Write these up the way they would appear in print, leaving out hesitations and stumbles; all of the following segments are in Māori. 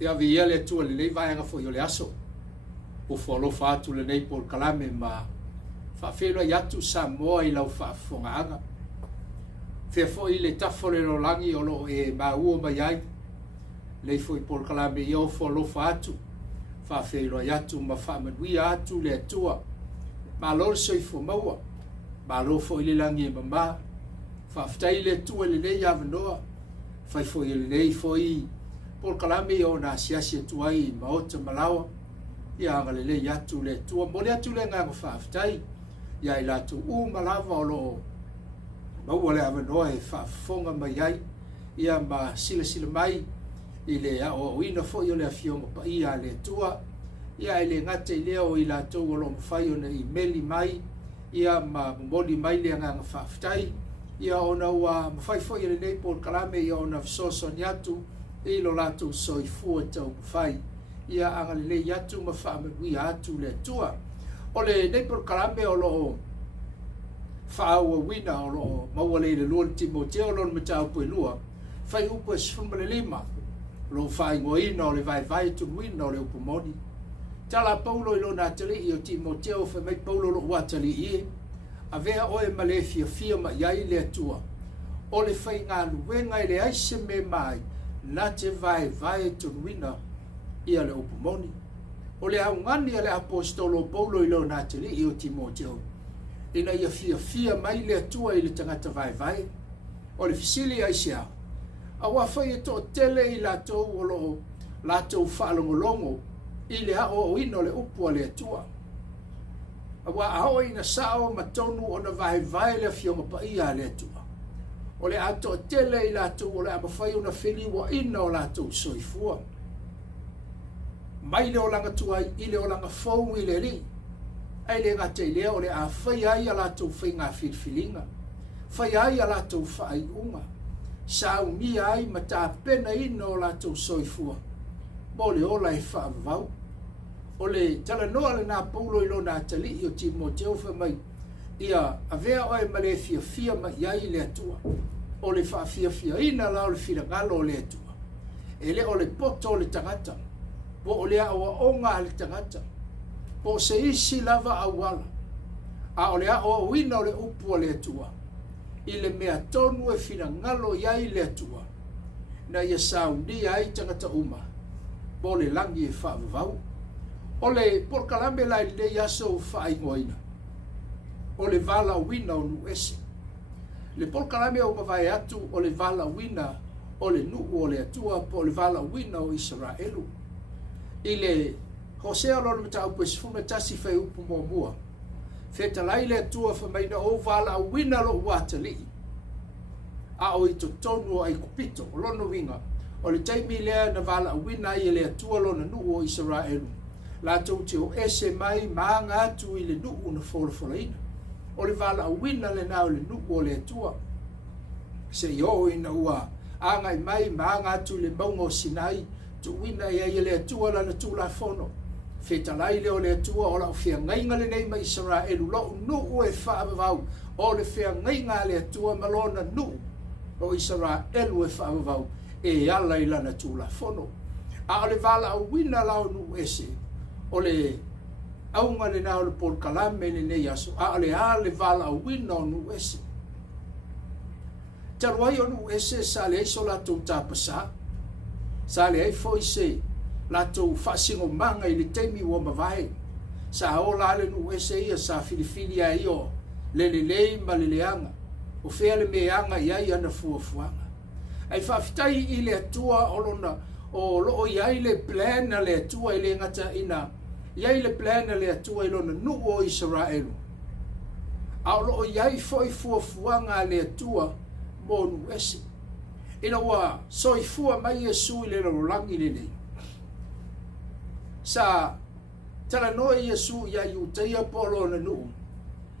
ia via le tua le nei vai nga fo yo le aso o folo fatu le nei por kalame ma fa felo ya tu Samoa i lau fa fonga anga fe fo i le tafole lo langi o lo e ma uo ma yai le fo i por kalame yo folo fatu fa felo ya tu ma fa ma wi atu le tua ma lo so i fo maua ma lo fo i le langi ma fa ftai le tua le nei ya vanoa fa fo i le nei fo i por kalame o na siasi tuai ma o te malawa ia ngale le yatu le tua mo le atu le nga fa ftai ia ila tu malava o lo ma wale ava noa e fa fonga mai ai ia ma sila mai i le o ina fo i o le afionga pa ia le tua ia ele ngate i leo i la tau o lo mwhai o na i meli mai ia ma moli mai le nga fa ftai ia ona ua mwhai fo i le nei por kalame ia ona fisoso ni atu i lo lato soi fua tau mwhai ia angale le yatu ma fa me wi atu le tua o le nei por kalame o lo fa o wina o lo mawale le lo Timoteo lo mata pu lua fai upo sfumle lima lo fai ngoina o le vai tu wina o le upo modi tala Paulo i lo na tele i o Timoteo fa mai Paulo lo watali i avea o e malefia firma yai le tua o le fai ngā luenga i le aise me mai na te vai tu wina ia le upumoni o le aungani le apostolo Paulo i lo na tele i o Timoteo ina ia fia mai le tua i le tangata vai o le fisili aise au awa fai e to tele i latou o lo latou whaalongolongo i le hao o ino le upu le tua awa ao ina sao matonu o na vai le fionga pa ia le tua o le ato tele i latou o le amawhai o na whili wa ina o latou soifua mai le o langa tua i le o langa fau i le li ai le ngate i leo le a whai ai a latou whai ngā whilwhilinga whai ai a latou whai unga sa umi ai ma ta pena ina o latou soifua mo le ola e whaavavau o le tala noa le nā Paulo i lo nā tali i o Timoteo wha mai ia avea oe ma le fia ma iai le atua o le whaafia ina lao le whila ngalo o le atua e le o le poto o le tangata po o le awa onga le tangata po se isi lava awala a o le awa wina o le upu o le atua i le mea tonu e whila ngalo iai le atua na ia saundi ai tangata uma po le langi e whaavavau o le porkalame la le yaso fai ngoina o le vala wina o nu ese le porkalame o mavai atu o le vala wina o le nu o le atua po le vala wina o Israelu i le Hosea lo mata upo sfuma tasi fai upu mua feta lai le atua fa mai na o vala wina lo watali a o i tonu ai kupito o lono winga o le taimi lea na vala wina i le atua lo na nu o Israelu la tau te o ese mai maanga atu i le nuu na wholaina. O le vala a wina le nao le nuu o le atua. Se yo ina ua angai mai maanga atu le maunga o Sinai tu wina ia i le atua la na tu la fono. Fetalai le o le atua o la o fia ngainga le nei ma Israelu lo nuu e whaavavau o le fia ngainga le atua malona nuu o Israelu e whaavavau e ala i la na tu la fono. A o le vala a wina lao nuu ese o le aunga le nao le por kalame le nei aso a le vala a wina o nu ese taruai o nu ese sa le iso la tau tapasa sa le ai foi se la tau whasingo manga i le teimi ua mawai sa o la le nu ese ia sa filifili a io le lei ma le leanga o fea le meanga ia ia na fuafuanga ai whaafitai i le atua o lona o loo iai le plan le atua i le ngata ina iai le plan le atua i lona nuu o Israelu a o loo iai foi fuafuanga le atua mo nu ese ina ua soifua mai Iesu i le rolangi le nei sa tala noa Iesu ia iutaia po lona nuu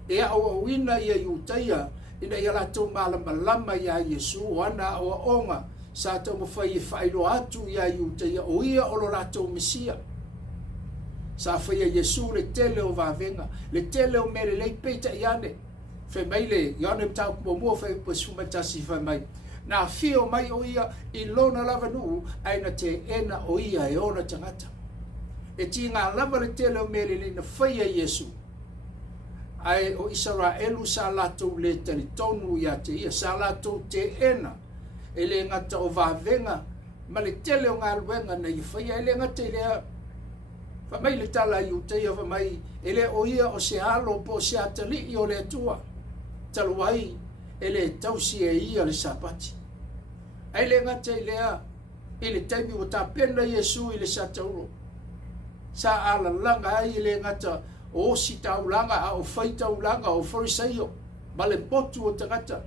e a o wina ia iutaia ina ia latou malamalama ia Iesu o ana o onga sa tau mawhai e whairo atu ia iutaia o ia o lo latou Mesia sa whaia Iesu le tele o vavenga le tele o mere lei peita iane whai mai le iane tau kumomua whai upa sumatasi whai mai na fio mai o ia I lona lava nuu aina te ena o ia e ona tangata. E ti ngā lava le tele o mele na whaia Yesu. Ai o Israelu sa latou le talitonu ia te ia, sa latou te ena. E le ngata o vavenga, ma le tele o ngā luenga na I whaia, e le ngata I lea, whamai le tala I uteia whamai, e le o ia o se halo po se atali I o le tua. Taluai, e le tausi e ia le sapati. Ai le ngata I lea, I le taimi o ta pena Yesu I le satauro. Sa ala langa ai le ngata o si taulanga a o whai taulanga o wharisaio. Ma le potu o tangata.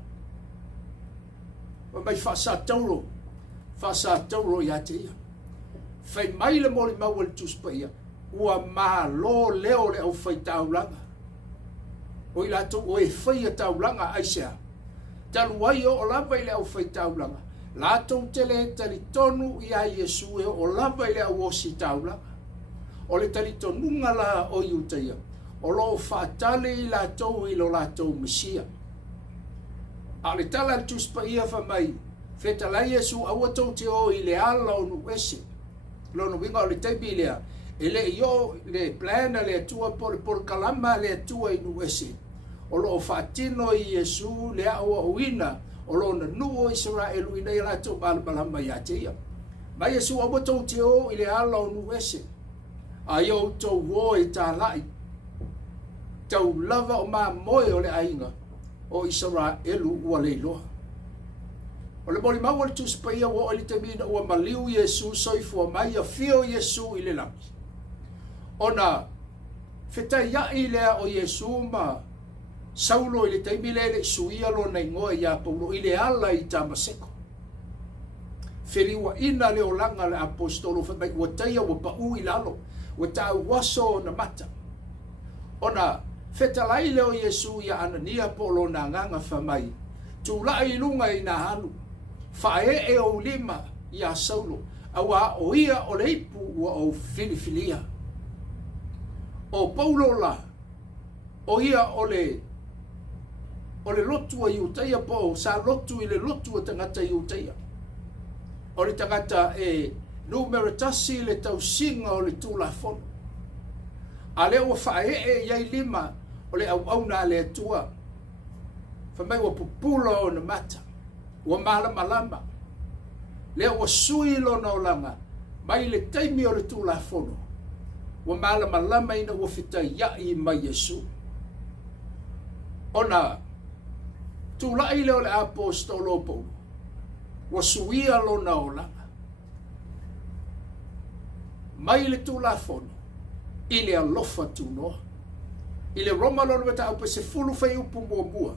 Mai whasatauro. Whasatauro ia te ia. Whai mai le mori maua le tuspa ia. Ua maa lo leo le au whai taulanga. O I lato o e whai a taulanga aisea. Taluai o lava I le au whai taulanga. Lato tele tali tonu ia Yesu e o lava I le au o si taulanga. O le talitonunga la o iutaia. O lo whaatale I latou I lo latou Mesia. A le tala le tuspa ia whamai. Whetalai Yesu awatou te o I le ala o nu ese. Lono winga o le teipi lea. E le io le plana le atua por kalama le atua I nu ese. O lo whaatino I Yesu le awa uina. O lo na nuo Israelu I nei latou malamalama ia te ia. Ma Yesu awatou te o I le ala o nu ese. Ayo tau wo I tā lai. Tau lava o mā moe o le ainga o Israelu ua leiloa. O le mori mau le tuspa ia wo o le temina ua maliu Yesu soifua mai a fio Yesu I le langi. Ona whetai ai lea o Yesu ma saulo I le teimile le suia lo na ingoa ia paulo I le ala I tamaseko. Whiriwa ina le o langa le apostolo whamai ua taia ua pau I lalo. Ua tau waso na mata. Ona whetalai leo Yesu ia Anania polo na nganga whamai. Tūlai lunga I na halu. Whae e o lima ia saulo. Awa o ia o le ipu ua o filifilia. O paulo la. O ia o le lotu a iutaia po. Sa lotu I le lotu a tangata iutaia. O le tangata e numeratasi le tausinga o le tūlafono. A leo wa whae iai lima o le au na le atua. Whamai wa pupula o na mata. Wa malama. Leo wa sui lo na olanga. Mai le taimi o le tūlafono. Wa malama ina wa fita iai mai Yesu. Ona tūlai leo le apostolo po. Wa suia lo na olanga. Mai le tūlafono. I le alofa tūnoa. I le Roma lo weta au pe se fulu fai upu mua.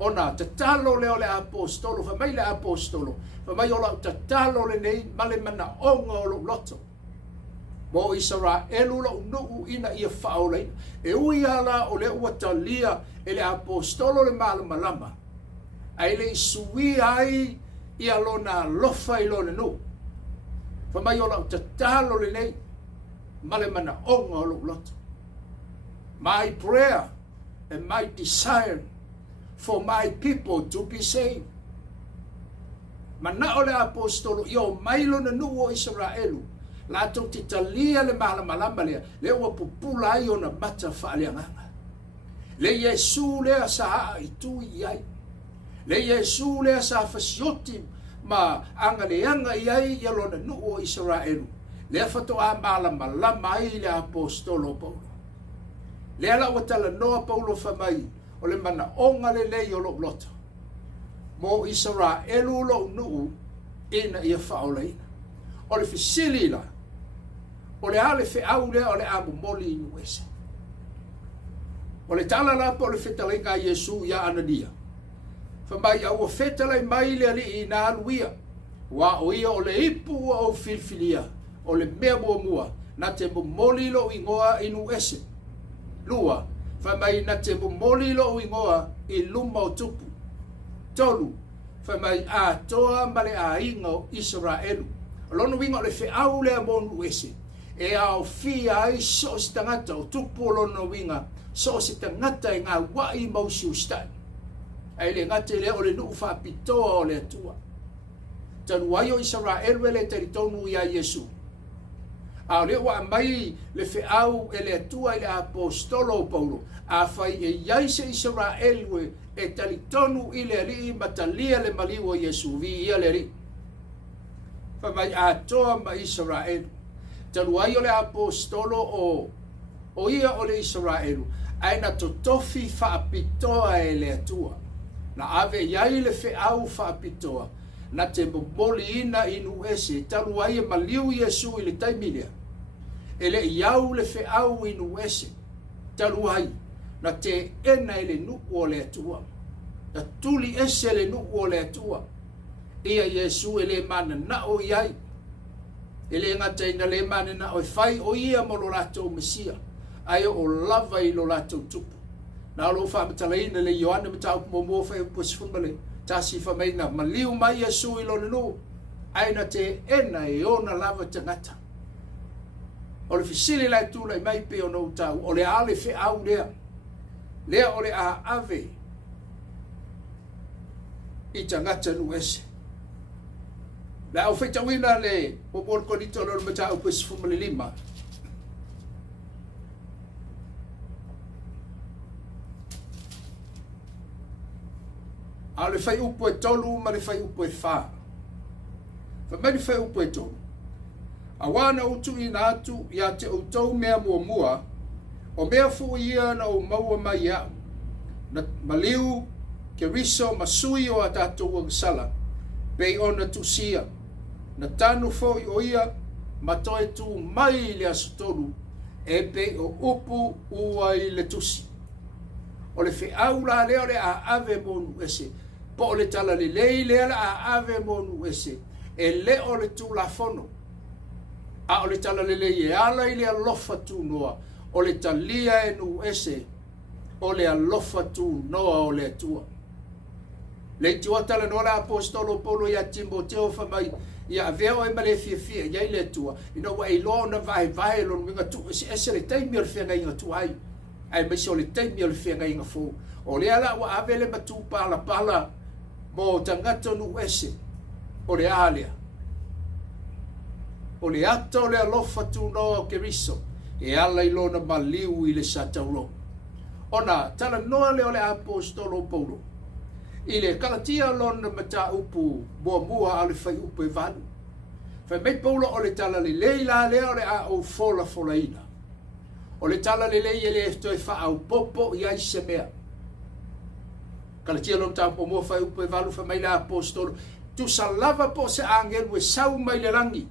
Ona tatalo leo le apostolo. Whamai le apostolo. Whamai ola tatalo le nei male mana onga o lo loto. Mo Israelu la unuu ina ia whaolei. E ui ala o le uatalia e le apostolo le malama. Ai le isui ai ia lo na lofa I lo le nu. Whamai ola tatalo le nei male mana onga o lo loto. My prayer and my desire for my people to be saved. Mana o le apostolo io mailo na nuo Israelu. La to titalia le malama le ua pupula ai o na mata whaaleanganga. Le Yesu lea sa I tu iai. Le Yesu lea sa fasioti ma angaleanga iai yalo na nuo Israelu. Le fato a malama ai le apostolo Paulo. Le ala ua tala noa Paulo whamai o le mana onga le lei o lo loto. Mo Israelu lo nuu ina ia whaoleina. O le fisili la. O le ale fe au lea o le amu moli inu ese. O le tala la po le fetalenga Yesu ia Anania. Whamai au o fetalai mai le ali I na aluia. Wa o ia o le ipu o filfilia. O le mea mua na te moli lo ingoa inu ese. Lua, whamai na te moli lo ingoa I luma o tupu. Tolu, whamai a toa male a inga o Israelu. Lono winga o le whiau lea monu ese. E au fia ai so si tangata o tupu lono winga. So si tangata I ngā wai mausi ustai. ai le ngate le o le nuu whaapitoa o le atua. Tanu ai o Israel le teritonu ia Yesu. A le wa mai le feau e le atua i le apostolo Paulo. A fai e iai se Israel we e teritonu i le ali matalia le maliwa Yesu vi ia le ri. Fa mai a toa ma Israel. Tanu ai o le apostolo o ia o le Israel. Aina totofi whaapitoa e le atua. Na ave iai le feau whaapitoa. Na te moboli ina inu ese. Taru ai e maliu Yesu i le taimilia. Ele iau le feau inu ese. Taru ai. Na te ena ele nuku o le atua. Na tuli ese le nuku o le atua. Ia Yesu ele mana na o iai. Ele ngata ina le mana na o fai o ia mo lo lato Mesia. Ai o lava i lo lato tupu. Na lo fa matalaina le Ioana matau mo fa e posfumale. Tasi fa mai na maliu mai Yesu i lo nu. Ai na te ena e ona lava tangata. O le fisili lai tu lai mai pe o no tau. O le ale fe au lea. Lea o le a ave. I tangata nu ese. La o feita wina le o por konito lo matau posfumale lima. A le fai upo e tolu ma le fai upo e wha. Fa mai le fai upo e tolu. A wana utu i na atu ia te utou mea mua mua o mea fu ia na o maua mai au. Na maliu ke riso masui o a tatou ang sala. Pei o na tusia. Na tanu fo i o ia matoe tu mai le asutolu e pei o upu ua i le tusi. O le fe au la leo le a ave monu ese. Po o le tala le lei le ala a ave monu ese. E le o le tu la fono. A o le tala le lei e ala i le alofa tu noa. O le talia e nu ese. O le alofa tu noa o le atua. Le tua tala noa la apostolo Paulo ia Timoteo fa mai. Ia veo e male fia fia. Ia i le atua. Ina wa e loa na vai lo minga tu. Ese le taimi o le fia ngai inga tu ai. Ai mesi o le taimi o le fia ngai inga fu. O le ala wa ave le matu pala. Mo tangata nu ese. O le alea. O le ata o le alofa tu noa o keriso. E ala i lona maliu i le sataulo. Ona tala noa le o le apostolo Paulo. I le kalatia lona mata upu mua ale fai upu e vanu. Fai mei Paulo o le tala le leila le o le a o fola ina. O le tala le lei ele e toi fa au popo i ai se mea. Kalatia lona tau mua fai upu e vanu fai mei la apostolo. Tu salava po se angelu e sau mai le langi.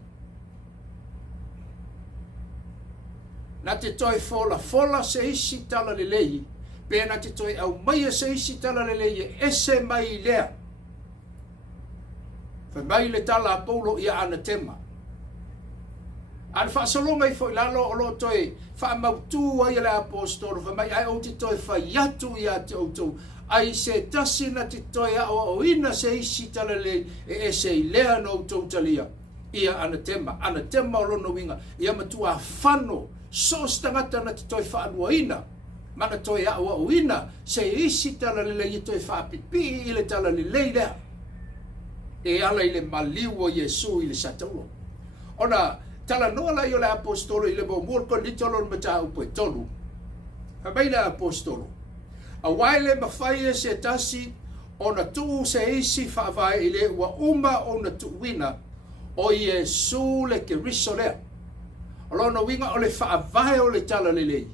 Na te toi fola se isi tala le lei. Pea na te toi au mai se isi tala le lei e ese mai lea. Fai mai le tala a Paulo ia anatema. An whaasalonga i fwoi lalo o lo toi whaamautu ai le apostolo. Fai mai ai o te toi whaiatu ia te outou. Ai se tasi na te toi o ina se isi tala lei e ese i lea no outou talia. Ia anatema. Anatema o lono winga. Ia matua whano. So stangata na te toi whaanua ina. Mana toi awa o ina. Se isi tala le lei toi whaapipi i le tala le lei lea. E ala i le maliu o Yesu i le sataulo. Ona tala noa la i o le apostolo i le mo ko ni tolo mata upo e tolu. Habai le apostolo. A waile mawhai se tasi ona tu se isi whaavai i le ua uma ona tu wina o Yesu le ke riso lea. Alono winga o le whaavai o le tala le lei.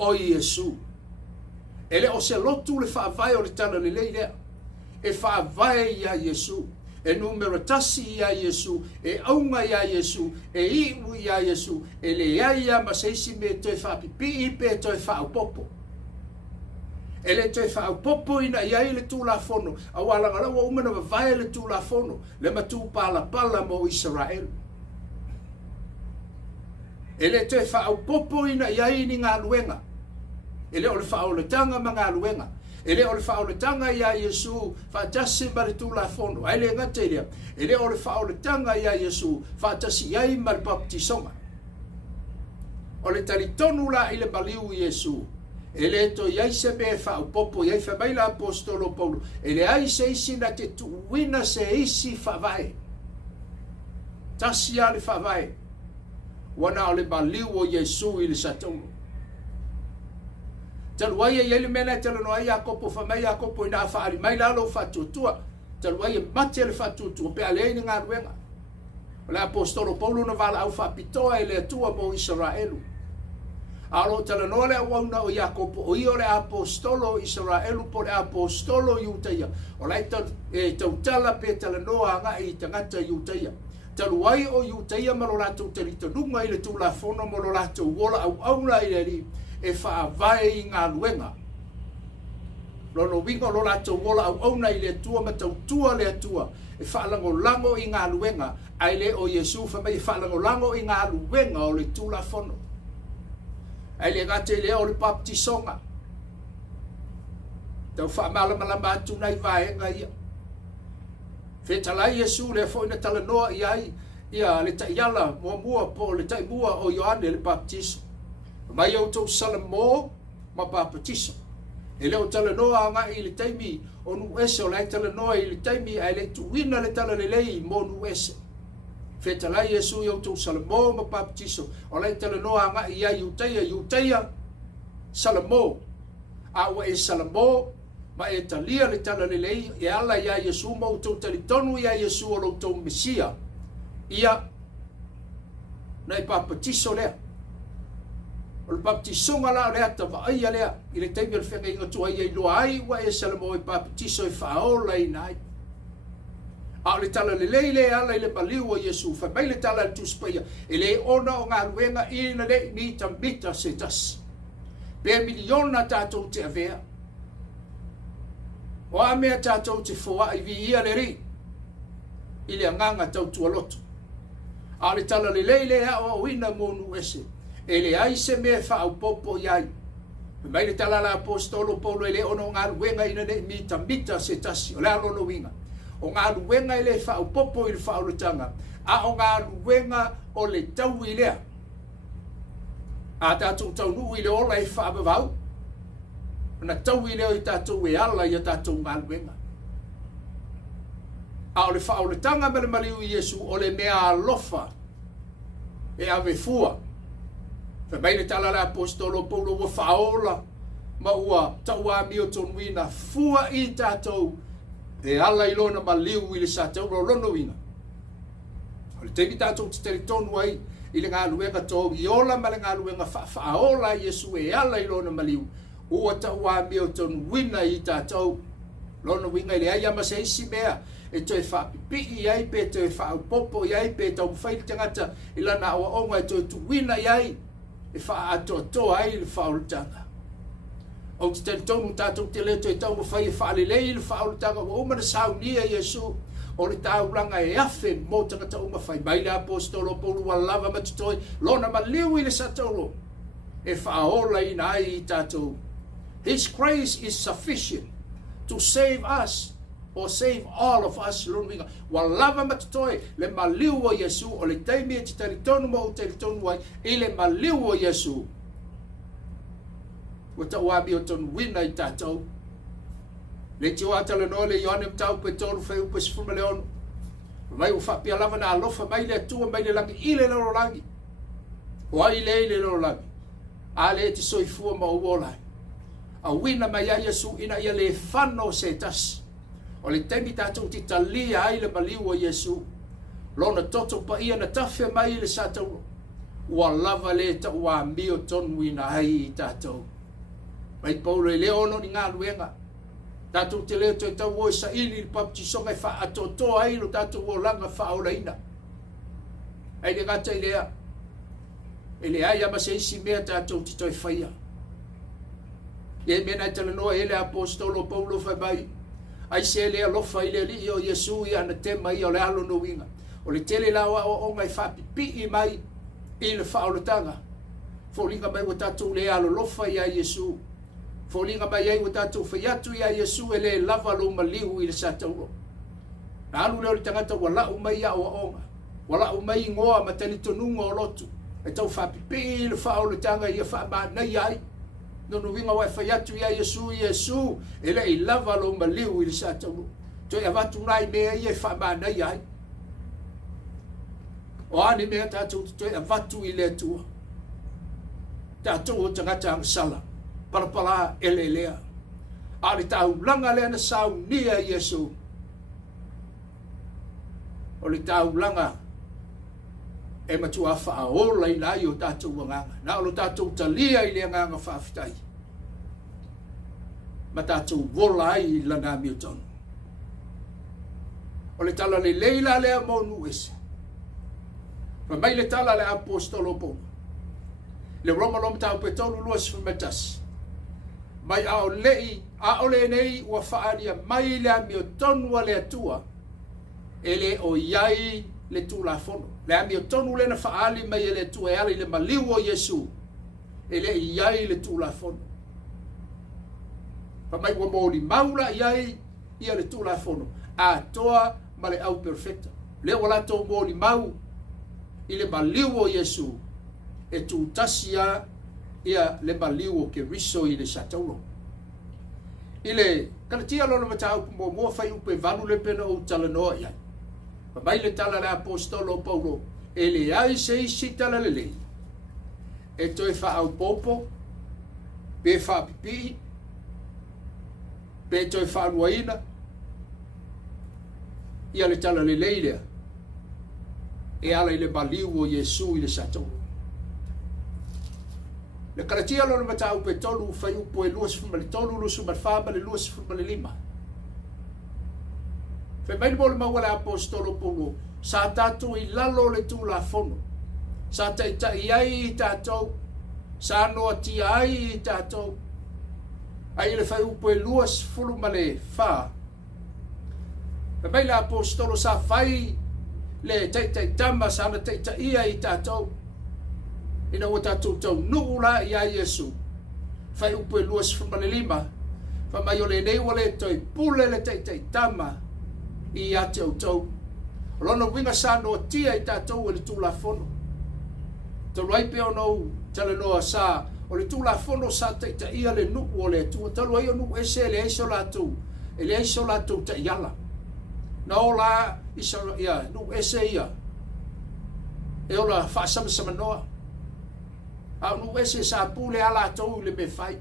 O Yesu. Ele o se lotu le whaavai o le tala le lei lea. E whaavai ia Yesu. E numero tasi ia Yesu. E aunga ia Yesu. E iu ia Yesu. E le ia maseisi me toi whaapipi i pe toi whaapopo. E le toi whaapopo ina ia i le tū la fono. A walanga lawa umana wavai le tū la fono. Le matu pala mo Israel. Ele te whaau popo ina iai ni ngā luenga. Ele o le whaau le tanga ma ngā luenga. Ele o le whaau le tanga ia Yesu whaatasi ma le tūla fono. Aile ngate ilia. Ele o le whaau le tanga ia Yesu whaatasi iai ma le baptisonga. O le tali tonu la i le maliu Yesu. ele to yai se me fa popo yai fa mai la apostolo Paulo ele ai se isi na te tuina se isi fa vai tasi ale fa vai wana ole baliu o Yesu ile satong talwaya yele mena telo no ya kopo fa mai ya kopo ina fa ali mai la lo fa tutua talwaya mate le fa tutua pe ale ni ngaruenga la apostolo Paulo na vala au fa pitoa ele tua mo Israelu alo talanoa le wauna o Yakopo o io le apostolo Israelu po le apostolo Iuteia o lai tautala pe talanoa nga i tangata Iuteia taluai o Iuteia malolato telitanunga i le tulafono malolato wola au aula i le li e whaavai i ngā luenga lono wingo lolato wola au auna i le tua matautua le atua e whaalango i ngā luenga ai le o Yesu whamai whaalango i ngā luenga o le tulafono ai le gate le o le baptisonga tau whaamalama atu nei vaenga ia whetalai Yesu le fo ina talanoa ia le taiala mua po le taimua o Ioane le baptiso mai au tau salamo ma baptiso e leo talanoa nga i le taimi o nu ese o lai talanoa i le taimi ai le tuina le tala le lei mo nu ese Fetalai Yesu yau tu salamo ma baptiso o lai talanoa nga i ai Iuteia salamo a wa e salamo ma e talia le tala le lei e ala ia Yesu ma tu talitonu ia Yesu o lo tu Mesia ia nei baptiso le o le baptiso ngala le ata va ia le i le taimi o le fenga inga tu ai lo ai wa e salamo e baptiso e faola i nai a le tala le leile ala i le baliu o Yesu fa mai le tala tu spaya e le ona o ngā ruenga i na le ni tambita se tas pe miliona tātou te avea o a mea tātou te foa i vi ia le ri i le anganga tau tualoto a le tala le leile a o ina monu ese e le ai se me fa au popo iai pe mai le tala la apostolo Paulo e le ona o ngā ruenga i na le ni tambita se tas o le alono winga o ngā luenga i le whao popo i le whao tanga a o ngā luenga o le tau i lea a tātou tau nuu i le ola i wha abavau na tau i leo i tātou e ala i a tātou ngā luenga a o le whao tanga me le maliu i Yesu o le mea alofa e ave fua fa mai le tala la apostolo Paulo wa whaola ma ua tau a mio tonuina fua i tātou e ala i lona maliu i le sa tau lono inga. O le teimi tātou te teritonu ai i le ngā luenga tō i ola ma le ngā luenga whaaola Yesu e ala i lona maliu. Ua tau a meo tonu wina i tātou lono winga i le ai ama se isi mea e toi whaapipi i ai pe toi whaapopo i ai pe tau whaili tangata i lana awa onga e toi tu wina i ai e whaatoa ai le whaolutanga. O te tonu tātou te leo te tau mawhai e whaalelei le whaolutanga o umana saunia Yesu o le tāuranga e afe mō tangata umawhai mai le apostolo Paulo wa lava matutoi lona maliu i le satolo e whaola i nai i tātou. His grace is sufficient to save us or save all of us lunga wa lava matutoi le maliu o Yesu o le taimi e te taritonu mo o taritonu wai i le maliu o Yesu o ta wabi o tonu wina i tātou. Le te wata le no le Ioane mtau pe tonu whai upa sifuma le onu. Mai u whapia lava na alofa mai le atua mai le langi i le loro langi. O ai le i le loro langi. A le te soifua ma uolai. A wina mai a Yesu ina ia le whano se tas. O le temi tātou ti talia ai le maliu o Yesu. Lona toto pa ia na tawhia mai le sātou. Ua lava le ta ua mio tonu ina ai i tātou. Mai Paulo e leo no ni ngā luenga. Tātou te leo te tau o sa ili il baptisonga e wha atotoa ai lo tātou o langa wha ora ina. Ai le gata i lea. E le ai ama se isi mea tātou ti toi whaia. E mena i tala noa e le apostolo Paulo whai mai. Ai se lea lofa i le li o Yesu i ana tema i o le alo no winga. O le tele lawa o ngai wha pipi i mai i le wha ora tanga. Fōlinga mai o tātou le alo lofa i a Yesu. Fōlinga mai ai o tātou whaiatu i a Yesu e le lava lo maliu i le sātauro. Na alu leo le tangata wa lau mai a o onga. Wa lau mai ngoa ma tani tonunga o lotu. E tau whapipi le whaole tanga i a wha nei ai. no winga wa fa yatu ya Yesu ele I lava lo maliu I le sa tau to ya vatu nai me ye fa ma na ya o ani me ta tu to ya vatu I le tu ta tu tanga tang sala para elelea ali tau langa le na sau nia Yesu o le tau langa e matua fa o lai la yo tatu nganga na o tatu talia I le nganga fa fitai ma tatu vola I lana Milton o le tala le leila le mo nu ese ma mai le tala le apostolo po le roma lom tau petolu luas fumetas mai a o le nei wa faaria mai le Milton wa le atua ele o iai le tu la fono le ami tonu le na faali mai le tu e ali le maliu o Yesu ele iai le tu la fono pa mai wa moli maula iai ia le tu la fono a toa ma le au perfecta le wala to moli mau I le maliu o Yesu e tu tasia ia le maliu o ke riso I le sataulo ile kalatia lo na matau mo fai upe valu le pena o talanoa iai mai le tala le apostolo Paulo ele ai se isi tala le e toi fa au popo pe fa pipi pe toi fa ruaina ia le tala le leile e ala le baliu o Yesu I le sato le karatia lo ma tau pe tolu fa upo e luas fuma le tolu lusu ma fa ma le luas fuma le lima fe mai mo le mawala apostolo Paulo sa tatu I lalo le tu la fono sa ta iai tatou sa no ti ai tatou ai le fai upo e luas fulu male fa fe mai le apostolo sa fai le tai tama sa na tai iai tatou ina o tatou tau nuula ia Yesu fai upo e luas fulu male lima fa mai o le nei wale toi pule le tai tama I ate o tau. Lono winga sa no tia I tatou le tu la fono. Talu ai pe ono tale noa sa o le tu la fono sa te ia le nu o le tu. Talu ai o nu ese le aiso la tu. E le aiso la tu te iala. Na o la isa ia nu ese ia. E o la fa sama noa. A nu ese sa pule ala tau le me fai.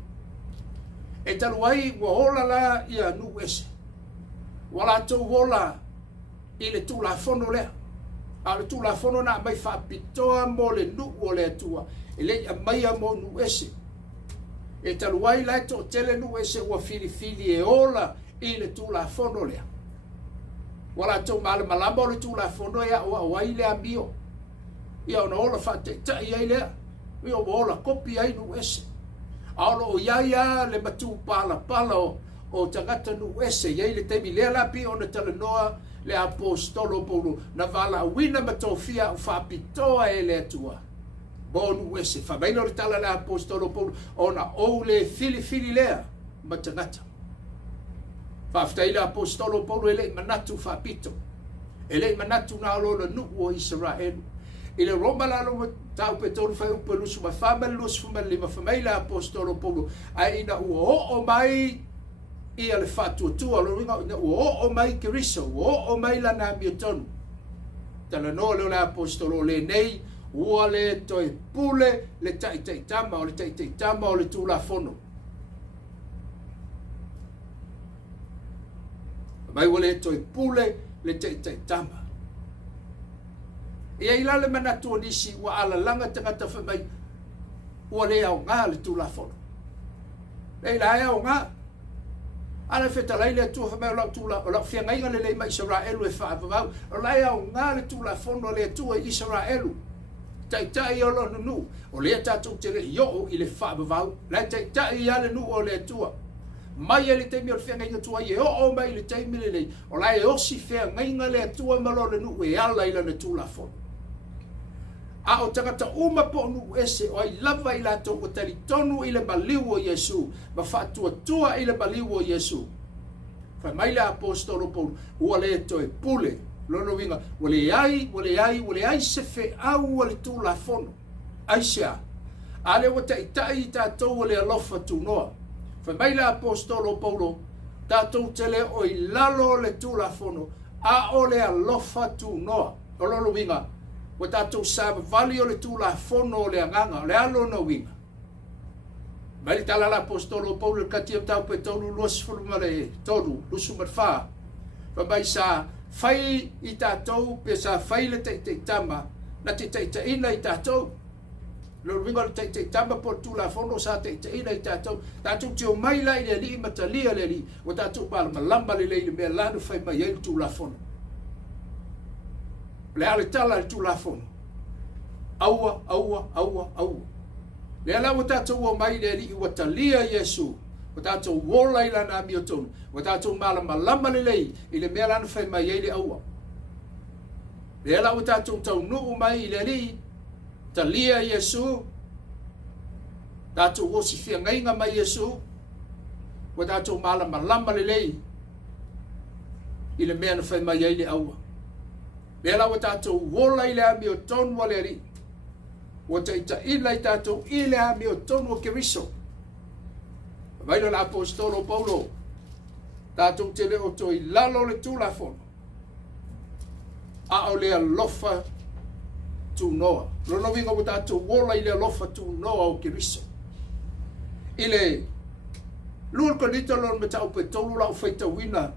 E talu ai wa ola la ia nu ese. Wala tau wola I le tu la fono lea. A le tu la fono na mai fa pitoa mo le nu o le tua. E le a mai a mo nu ese. E taluai lai to tele nu ese ua fili e ola I le tu la fono lea. Wala tau malama o le tu la fono ea o awai lea mio. Ia ona ola fa te tai ai lea. Ia o ola kopi ai nu ese. A ola o iaia le matu pala o tangata nu ese iei le temi lea lapi o na talanoa le apostolo Paulo na vala wina matofia o whapitoa e le atua bo nu ese whamaina o le tala le apostolo Paulo o na o le fili lea matangata whaftai le apostolo Paulo ele manatu whapito ele manatu na alo na nu o Israelu I le Roma lalo tau pe tolu fai upe lusu ma whamal lusu fumal lima whamai le apostolo Paulo ai ina ua o mai ia le fatuatua lo ringa o mai keriso o mai lana Milton tala no le apostolo le nei ua le toi pule le tai tama o le tai tama o le tu la fono mai ua le toi pule le tai tama ia ila le manatu nisi ua ala langa tangata whamai ua le au ngā le tu la fono le ila au ngā ala feta lai le tu fa la tu la la fia ngai le mai Israel e fa va la ya nga le tu la fondo le tu Israel tai o lo nu o le ta tu te yo ile fa va la tai ya le nu o le tu mai le te mi o fia ngai tu ye o mai le te mi le o la e o si fia ngai le tu ma lo le nu e ala ile le tu la fondo a o tangata uma po nu ese o I lava I la toko tari tonu I le baliu o Yesu ma fatua tua I le baliu o Yesu fa mai le apostolo Paulo ua le toe pule lono winga wale ai se fe au le tu la fono ai sia Ale o taitai tātou le alofa tūnoa. Fa mai le apostolo Paulo, tātou tele o I lalo le tūlafono, a o le alofa tūnoa. O lolo winga, o tātou sāma vali o le tūlafono o le anganga, le alo na winga. Mai le tala la apostolo Paulo le katia tau pe tolu luas fulma le tolu, lusu matwha. Fa mai sa fai I tātou, pe sa fai le tama, na te ina I tātou. Lo winga te tama po tūlafono sa te ina I tātou. Tātou tio mai lai le li matalia le li, o tātou pala malamba le le mea lanu fai mai el tūlafono. Le ale tala le tūlafono. Aua. Le ala o tātou o mai le li I talia Yesu. O tātou wola I lana mi o tonu. O tātou malamba le lei, I le mea lanu fai mai ele aua. Le ala o tātou tau nuu mai I le li, talia Yesu, tātou osi fia ngainga mai Yesu, o tātou malamba le lei, I le mea na fai mai ele aua. Le ala o tātou wola I le ami o tonu a le ri, o te ita ila I tātou I le ami o tonu o Keriso. Vaino la apostolo Paulo, tātou te le o to I lalo le tūlafono, a o le alofa tu noa. Lono winga o tātou wola I le alofa tu noa o Keriso. I le lua konita lon me tau pe tolu lau fai tawina,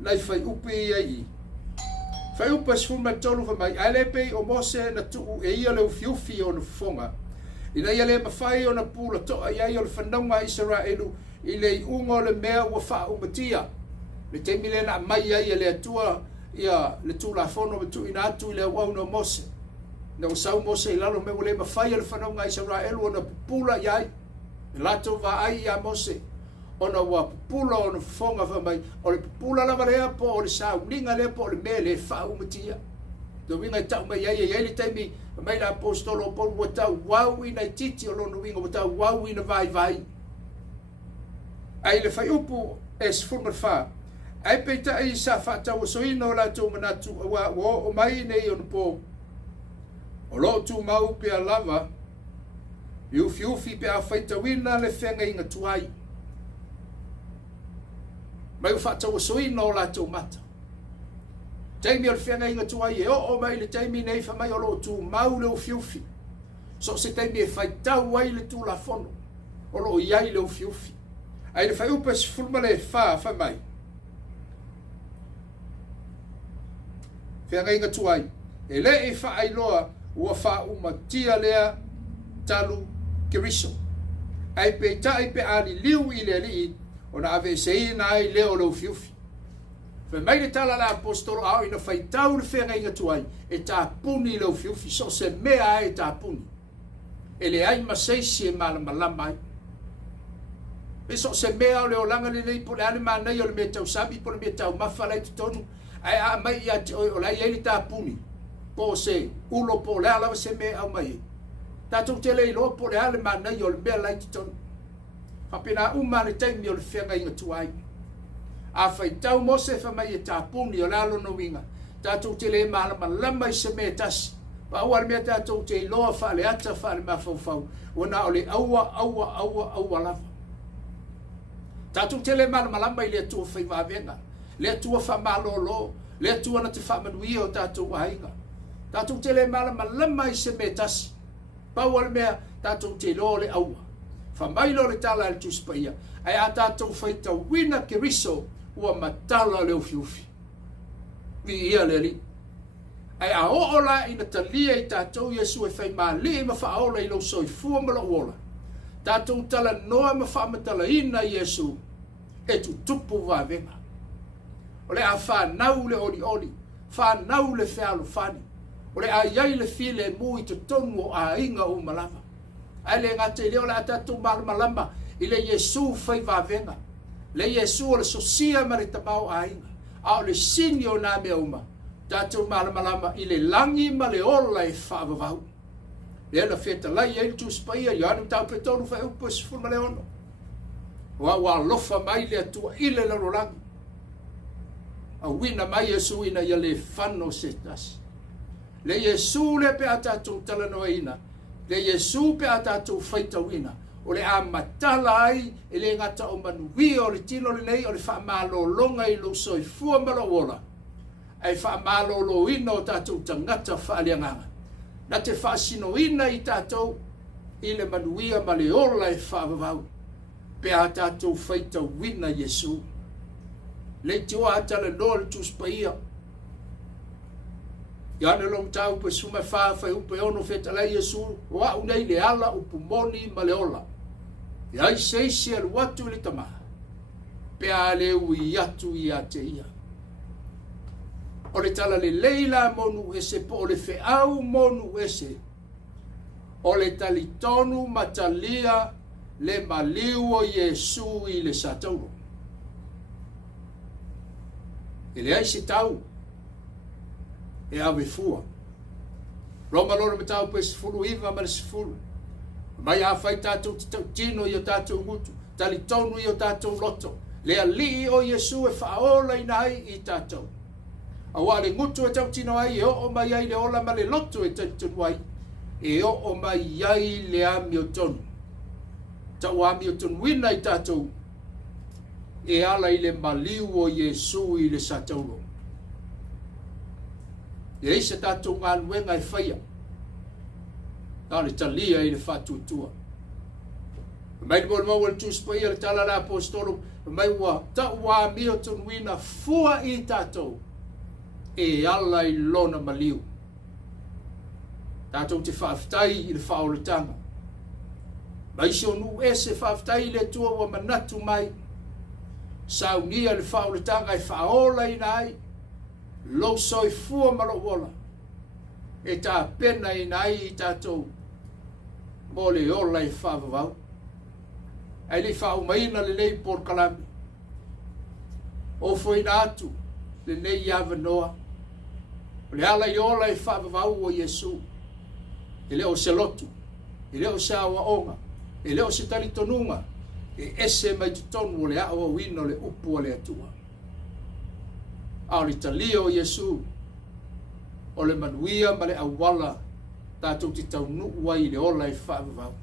nai fai upe I. Fai upe sfuma tolu fa mai, ai le pei o Mose na tuu e ia le ufiufi o na fonga. Ina ia le mawhai o na pula toa ia o le whanaunga Israelu, I le ungo le mea ua wha umatia. Le teimi le na mai ia le atua, ia le tūlafono me tu ina atu I le wau no Mose. Na o sau Mose I lalo me ule mawhai le whanaunga Israelu o na pupula iai. Me lato wa ai ia Mose. O na ua pupula o na fonga wha mai. O le pupula lava lea po o le sau ninga lea po o le mea le wha umatia. Do winga I tau mai iai le teimi mai la apostolo o polu wa tau wau ina I titi o lono winga wa tau wau ina vai. Ai le whai upu e sfurmat wha. Ai peita ai sa wha tau so ina o la tau manatu o mai nei o na po. O lo tu mau pe a lava, ufi pe a whaitawina le whenga inga tuai. Mai u whatau so ina o la tau mata. Taimi o le whenga inga tuai e o mai le taimi nei wha mai o lo tu mau le ufi. So se taimi e whaitau ai le tu la fono. O lo iai le ufi. Ai le whai upa se fulma le wha mai. Whenga inga tuai. E le e wha ai loa ua wha umatia lea talu Keriso. Ai pe tai pe ali liu I le li o na ave seina ai leo lo fiufi. Fe mai le tala la apostolo au ina fai tau le whenga inga tuai e ta puni lo fiufi so se mea e ta puni. E le ai maseisi e malama ai. E so se mea o le o langa le lei po le ane manai o le mea tau sabi po le mea tau mawhalai tutonu. Ai a mai ia o lai e le ta puni. Po se ulo po le ala se me au mai. Tātou te lei lo po le ale manai o le mea lai titonu. Hapena umane taimi o le whenga inga tuai. A whai tau Mose wha mai e tāpuni o le alo no winga. Tātou te lei malama I se mea tasi. Pa ua le mea tātou te loa wha le ata wha le mawhauwhau. O na o le aua lava. Tātou te lei malama I le atua whai wawenga. Le atua wha malolo. Le atua na te wha manuia o tātou wahinga. Tātou te le malama I se me tasi. Pau ale mea tātou te lo le aua. Whamailo le tala le tuspaia. Ai a tātou whaita wina Keriso ua matala le ufiufi. Vi ia le li. Ai a oola ina talia I tātou Yesu e whai mali ma whaola I lo soi fua mala uola. Tātou tala noa ma whaamatala ina Yesu e tu tupu wawenga. O le a whanau le oli. Whanau le whialo whani. O le a iai le file mui te tonu o a inga o malama. Ai le ngate leo le atatu malama I le Yesu whai wawenga. Le Yesu o le sosia ma le tamau a inga. A o le sini o nā mea uma. Tātou malama I le langi ma le ola e whaavavau. Le ana feta lai e tu spaia I anu tau petonu whai upus fuma le ono. Wa lofa mai le atua I le larolangi. A wina mai Yesu ina ia le whano se tasi. Le Yesu le pe ata tu tala noa ina. le Yesu pe atatou faitauina o le amatala ai e le ngata o manuia o le tino le nei o le whaamalolonga i lo soifua malawola ai whaamaloloina o tatou tangata whaalianganga na te whaasinoina i tatou i le manuia ma le ola e whaavavau pe atatou faitauina Yesu le tua atale no le tuspaia ya ne long tau pe suma fa upe ono fetala Yesu wa unei le ala upumoni maleola ya seisi al watu le tama pe ale ui atu i ateia o le tala le leila monu ese po le feau monu ese o le talitonu matalia le maliu o Yesu i le satauro ele ai se tau e ave fua Roma loro me tau pe sefulu iva ma le sefulu mai a fai tatou tino i o tatou ngutu talitonu i o tatou loto le ali o Yesu e whaola i nai i tatou awa le ngutu e tau tino ai e o mai ai le ola ma le loto e tau ai e o mai ai le ami o tonu tau ami o tonu wina i tatou e ala i le maliu o Yesu i le satauro e isa tatou ngā luenga e whaia na le talia i le whatutua mai le mau le tuspaia le tala la apostolo mai ua tau wā mio tonuina fua i tatou e ala i lona maliu tatou te whaafitai i le whaoletanga mai si onu ese whaafitai le tua ua manatu mai saunia le whaoletanga e whaola i nai lo soifua malowola e tā pena i nai i tātou mo le ola i whaavavau ai le whaumaina le nei por kalami o foina atu le nei i avanoa le ala i ola i whaavavau o Yesu e leo se lotu e leo se awaonga e leo se talitonunga e ese mai tutonu o le awa wino le upu o le atua a le talia o Yesu o le manuia ma le awala tātou te taunuu ai le ola i whaavavau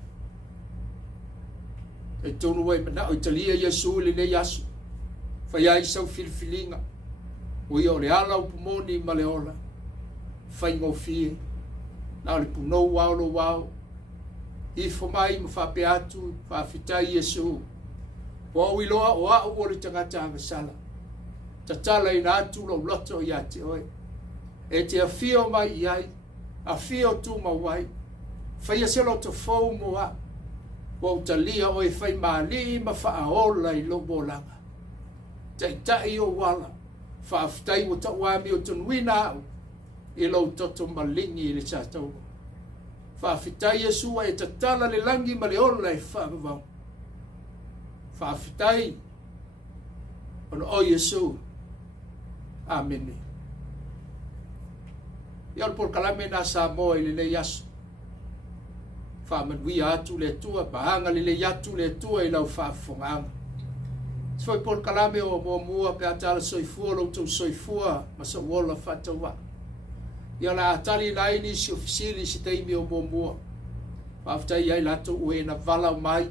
e tonu wai mana o i talia Yesu le nei asu whai ai sau filifilinga o i o le ala upumoni ma le ola whai ngofie na le punou wao wao i fomai ma whape atu whaafitai Yesu o iloa o au o le tangata angasala tatala ina atu lo loto i ate oe e te afio mai i ai afio tu mawai whaia se loto fau moa o talia oe whai maali ma whaaola i lo bolanga tai o wala whaafitai o tawami o tunuina au i lo toto malingi i le tātou whaafitai Yesu e tatala le langi ma le ola i whaavavau whaafitai ono o Yesu Amen. Ia por kalame na sa mo ile le yasu. Fa man wi atu le tua bahanga le yatu le tua i lau fa fonga. Foi por kalame o mo mua pe atala soifua lo tu soifua ma so wola fatawa. Ia la atali na ini si ofisili si teimi o mo mua. After ia la tu e na vala mai.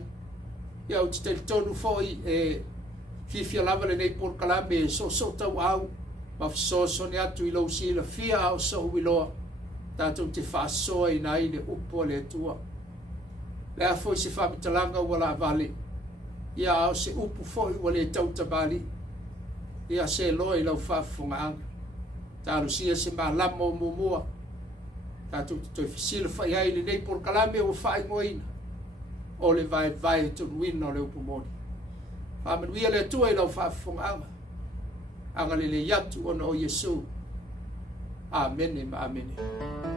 Ia o te tonu foi e fifia lava le nei por kalame so tau au. Ma so ne atu i lo si la fia o so wiloa tatou te whaasoa i nai le upo le tua le a foi se whamitalanga wala vale ia o se upu foi wale tau tabali ia se loa i lau whaafunga anga taru sia se malamo mumua tatou te toi fisila whaiai le nei por kalame o whai ngoina o le vai tu wina o le upu moni whamanuia le tua i lau whaafunga anga anga le yatu ona o Yesu. Amen. Amen.